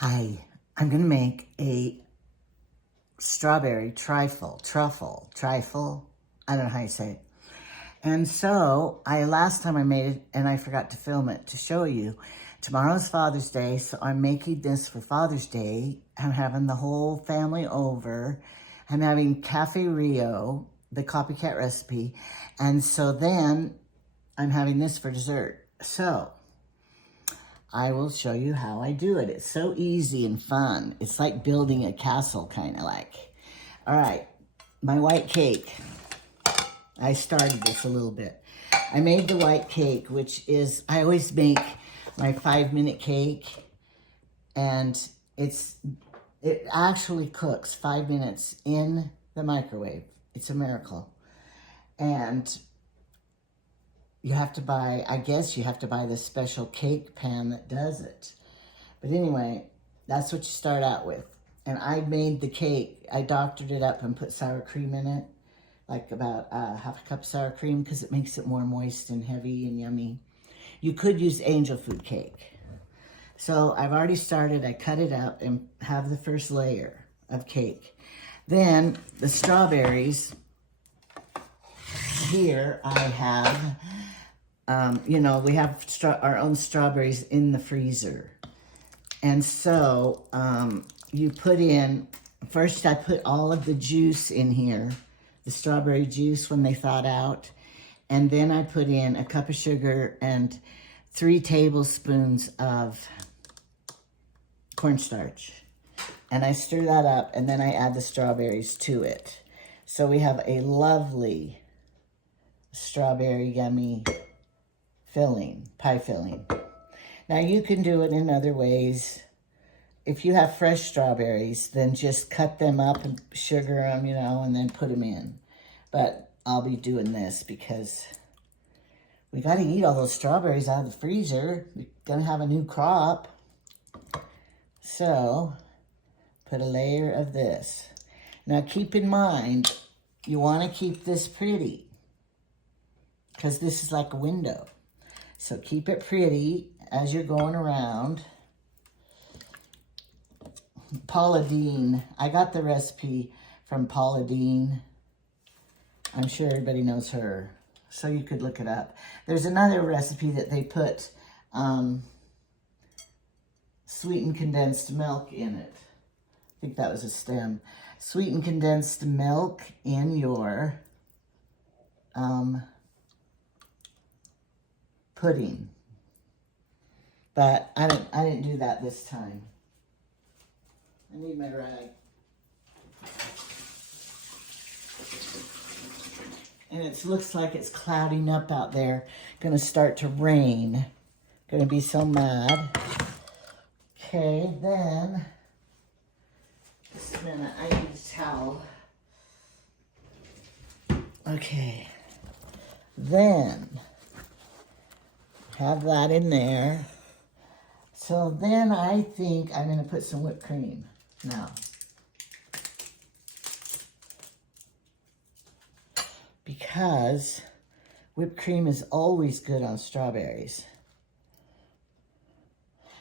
Hi, I'm going to make a strawberry truffle, I don't know how you say it. And so, last time I made it and I forgot to film it to show you. Tomorrow's Father's Day, so I'm making this for Father's Day. I'm having the whole family over. I'm having Cafe Rio, the copycat recipe. And so then I'm having this for dessert. So I will show you how I do it. It's so easy and fun. It's like building a castle, kind of like. All right, my white cake. I started this a little bit. I made the white cake, which is, I always make my 5-minute cake, and it actually cooks 5 minutes in the microwave. It's a miracle. And you have to buy, I guess you have to buy this special cake pan that does it. But anyway, that's what you start out with. And I made the cake, I doctored it up and put sour cream in it, like about half a cup sour cream, because it makes it more moist and heavy and yummy. You could use angel food cake. So I've already started, I cut it up and have the first layer of cake. Then the strawberries, here I have, we have our own strawberries in the freezer. And so you put in, first I put all of the juice in here, the strawberry juice when they thawed out. And then I put in a cup of sugar and 3 tablespoons of cornstarch. And I stir that up, and then I add the strawberries to it. So we have a lovely strawberry yummy filling, pie filling. Now you can do it in other ways. If you have fresh strawberries, then just cut them up and sugar them, and then put them in. But I'll be doing this because we got to eat all those strawberries out of the freezer. We're going to have a new crop. So, put a layer of this. Now keep in mind, you want to keep this pretty, because this is like a window. So keep it pretty as you're going around. Paula Deen, I got the recipe from Paula Deen. I'm sure everybody knows her, so you could look it up. There's another recipe that they put sweetened condensed milk in it. I think that was a stem. Sweetened condensed milk in your pudding. But I didn't do that this time. I need my rag. And it looks like it's clouding up out there. Gonna start to rain. Gonna be so mad. Okay, then, just a minute, I need a towel. Okay, then, have that in there. So then I think I'm gonna put some whipped cream now. Because whipped cream is always good on strawberries.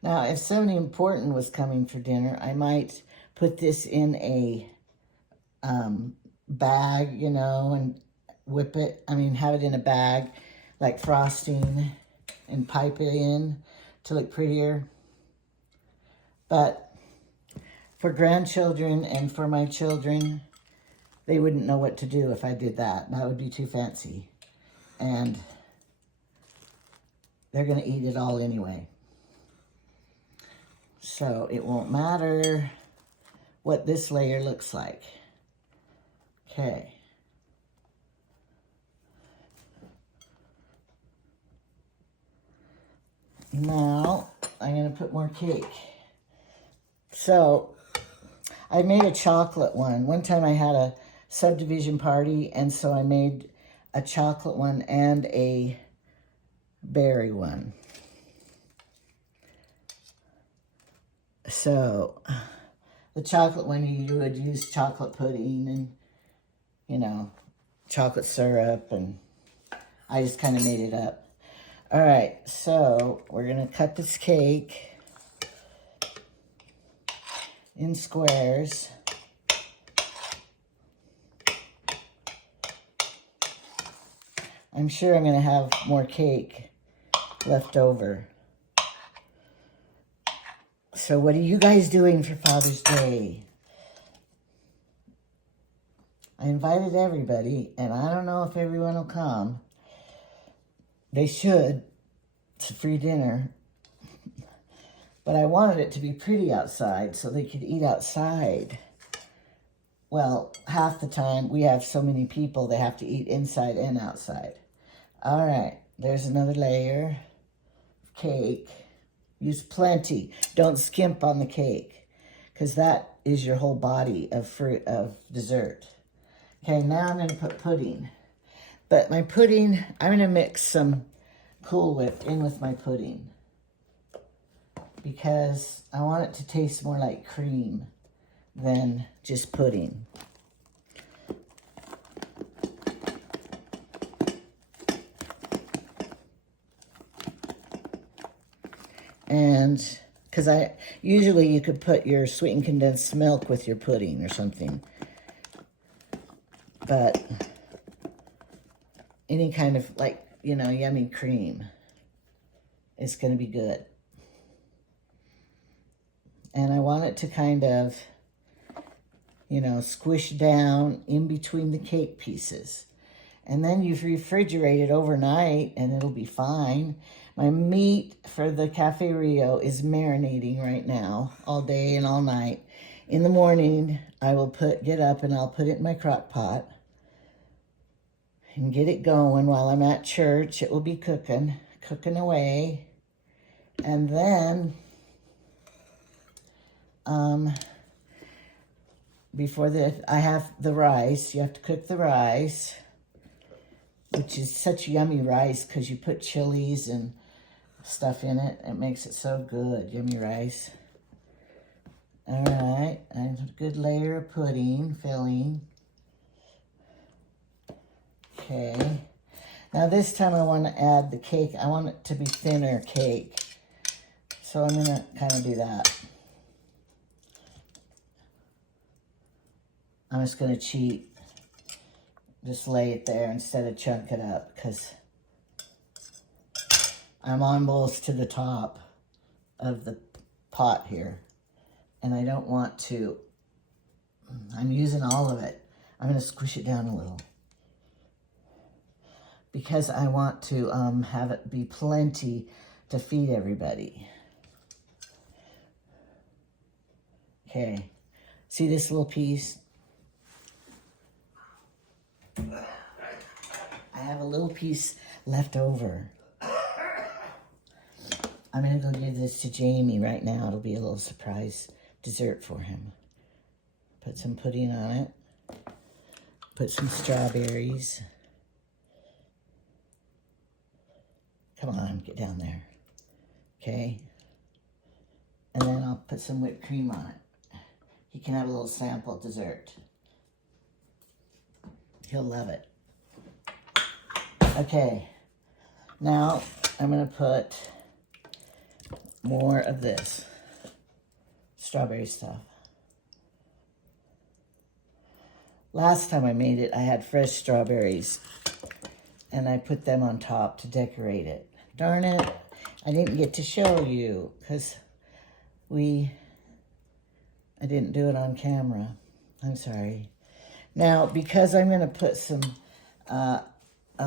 Now, if somebody important was coming for dinner, I might put this in a bag, and whip it. Have it in a bag, like frosting, and pipe it in to look prettier. But for grandchildren and for my children, they wouldn't know what to do if I did that. That would be too fancy. And they're going to eat it all anyway. So it won't matter what this layer looks like. Okay. Now I'm going to put more cake. So I made a chocolate one. One time I had a subdivision party, and so I made a chocolate one and a berry one. So the chocolate one, you would use chocolate pudding and, chocolate syrup, and I just kind of made it up. All right, so we're going to cut this cake. in squares. I'm sure I'm going to have more cake left over. So what are you guys doing for Father's Day? I invited everybody, and I don't know if everyone will come. They should. It's a free dinner. But I wanted it to be pretty outside so they could eat outside. Well, half the time we have so many people they have to eat inside and outside. All right, there's another layer of cake. Use plenty. Don't skimp on the cake, because that is your whole body of fruit, of dessert. Okay, now I'm going to put pudding. But my pudding, I'm going to mix some Cool Whip in with my pudding, because I want it to taste more like cream than just pudding. And because usually you could put your sweetened condensed milk with your pudding or something. But any kind of, like, you know, yummy cream is going to be good. And I want it to kind of, you know, squish down in between the cake pieces. And then you refrigerate it overnight and it'll be fine. My meat for the Cafe Rio is marinating right now, all day and all night. In the morning, I will get up and I'll put it in my crock pot and get it going while I'm at church. It will be cooking away. And then, I have the rice. You have to cook the rice, which is such yummy rice because you put chilies and stuff in it. It makes it so good, yummy rice. All right, and a good layer of pudding filling. Okay, now this time I want to add the cake. I want it to be thinner cake, so I'm gonna kind of do that. I'm just gonna cheat. Just lay it there instead of chunk it up, because I'm almost to the top of the pot here. And I don't want to, I'm using all of it. I'm going to squish it down a little, because I want to have it be plenty to feed everybody. Okay, see this little piece? I have a little piece left over. I'm going to go give this to Jamie right now. It'll be a little surprise dessert for him. Put some pudding on it. Put some strawberries. Come on, get down there. Okay. And then I'll put some whipped cream on it. He can have a little sample dessert. He'll love it. Okay. Now I'm going to put more of this strawberry stuff. Last time I made it, I had fresh strawberries, and I put them on top to decorate it. Darn it, I didn't get to show you, because I didn't do it on camera. I'm sorry. Now, because I'm going to put some, a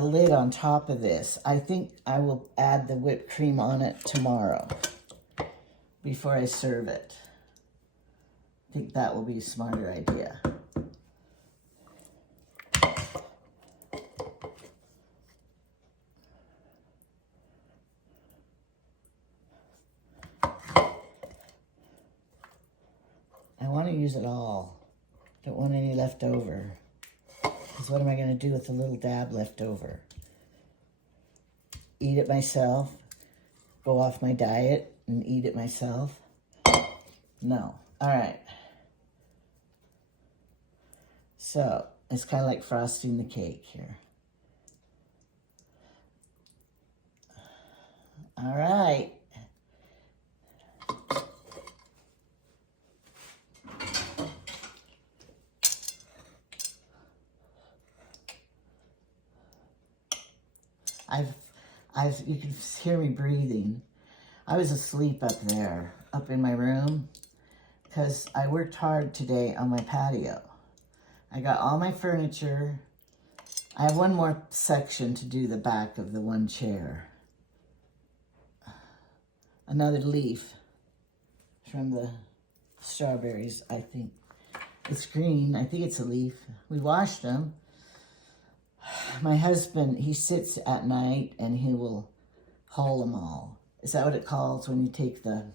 lid on top of this, I think I will add the whipped cream on it tomorrow before I serve it. I think that will be a smarter idea. I want to use it all. Don't want any left over. Because what am I going to do with the little dab left over? Eat it myself? Go off my diet and eat it myself? No. All right. So, it's kind of like frosting the cake here. All right. You can hear me breathing. I was asleep up there, up in my room, because I worked hard today on my patio. I got all my furniture. I have one more section to do the back of the one chair. Another leaf from the strawberries, I think. It's green. I think it's a leaf. We washed them. My husband, he sits at night and he will hull them all. Is that what it calls when you take the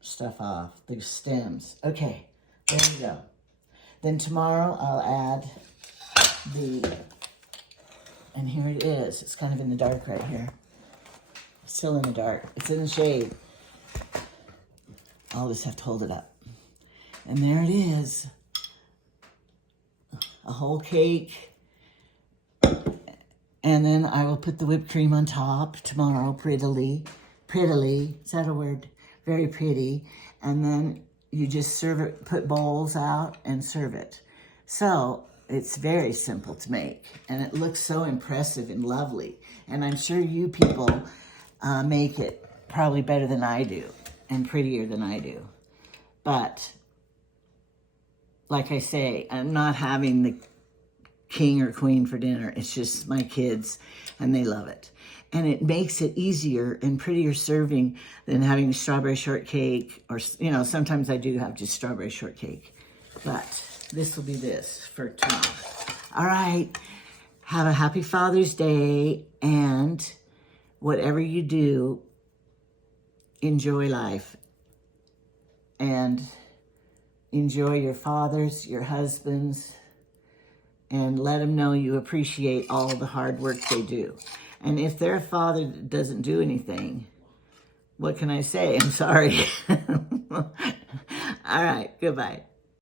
stuff off, the stems? Okay, there we go. Then tomorrow I'll add and here it is. It's kind of in the dark right here. Still in the dark. It's in the shade. I'll just have to hold it up. And there it is. A whole cake. And then I will put the whipped cream on top tomorrow, prettily. Prettily, is that a word? Very pretty. And then you just serve it, put bowls out and serve it. So it's very simple to make. And it looks so impressive and lovely. And I'm sure you people make it probably better than I do and prettier than I do. But like I say, I'm not having the king or queen for dinner. It's just my kids, and they love it. And it makes it easier and prettier serving than having strawberry shortcake, or, you know, sometimes I do have just strawberry shortcake. But this will be this for tomorrow. All right. Have a happy Father's Day, and whatever you do, enjoy life. And enjoy your fathers, your husbands, and let them know you appreciate all the hard work they do. And if their father doesn't do anything, what can I say? I'm sorry. All right, goodbye.